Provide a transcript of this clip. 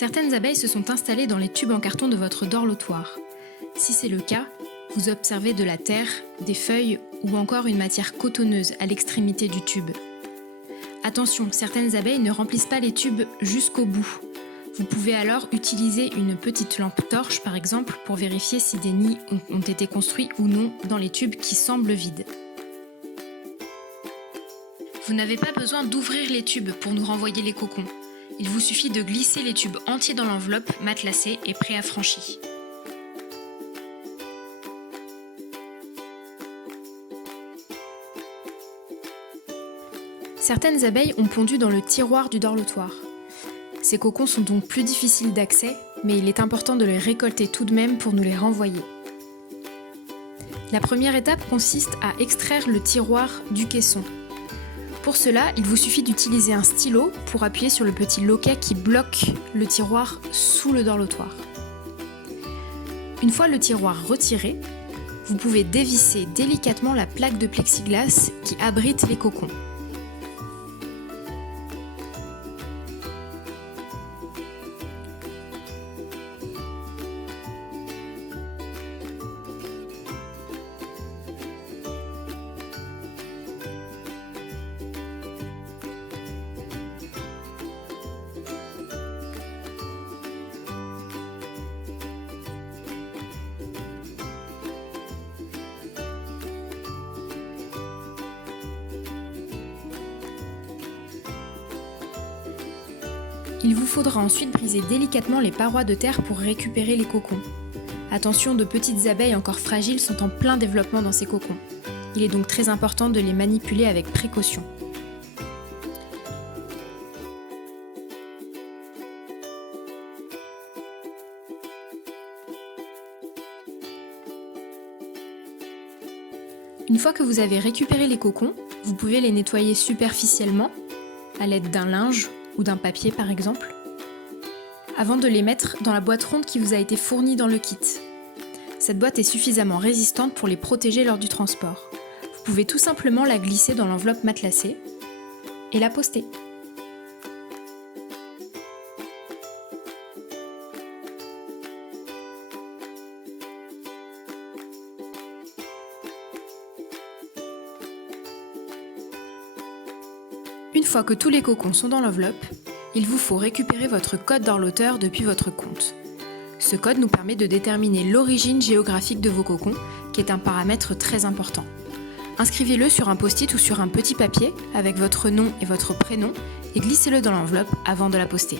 Certaines abeilles se sont installées dans les tubes en carton de votre dorlotoir. Si c'est le cas, vous observez de la terre, des feuilles ou encore une matière cotonneuse à l'extrémité du tube. Attention, certaines abeilles ne remplissent pas les tubes jusqu'au bout. Vous pouvez alors utiliser une petite lampe torche par exemple pour vérifier si des nids ont été construits ou non dans les tubes qui semblent vides. Vous n'avez pas besoin d'ouvrir les tubes pour nous renvoyer les cocons. Il vous suffit de glisser les tubes entiers dans l'enveloppe matelassée et préaffranchie. Certaines abeilles ont pondu dans le tiroir du dorlotoir. Ces cocons sont donc plus difficiles d'accès, mais il est important de les récolter tout de même pour nous les renvoyer. La première étape consiste à extraire le tiroir du caisson. Pour cela, il vous suffit d'utiliser un stylo pour appuyer sur le petit loquet qui bloque le tiroir sous le dorlotoir. Une fois le tiroir retiré, vous pouvez dévisser délicatement la plaque de plexiglas qui abrite les cocons. Il vous faudra ensuite briser délicatement les parois de terre pour récupérer les cocons. Attention, de petites abeilles encore fragiles sont en plein développement dans ces cocons. Il est donc très important de les manipuler avec précaution. Une fois que vous avez récupéré les cocons, vous pouvez les nettoyer superficiellement à l'aide d'un linge ou d'un papier par exemple, avant de les mettre dans la boîte ronde qui vous a été fournie dans le kit. Cette boîte est suffisamment résistante pour les protéger lors du transport. Vous pouvez tout simplement la glisser dans l'enveloppe matelassée et la poster. Une fois que tous les cocons sont dans l'enveloppe, il vous faut récupérer votre code d'horloteur depuis votre compte. Ce code nous permet de déterminer l'origine géographique de vos cocons, qui est un paramètre très important. Inscrivez-le sur un post-it ou sur un petit papier avec votre nom et votre prénom et glissez-le dans l'enveloppe avant de la poster.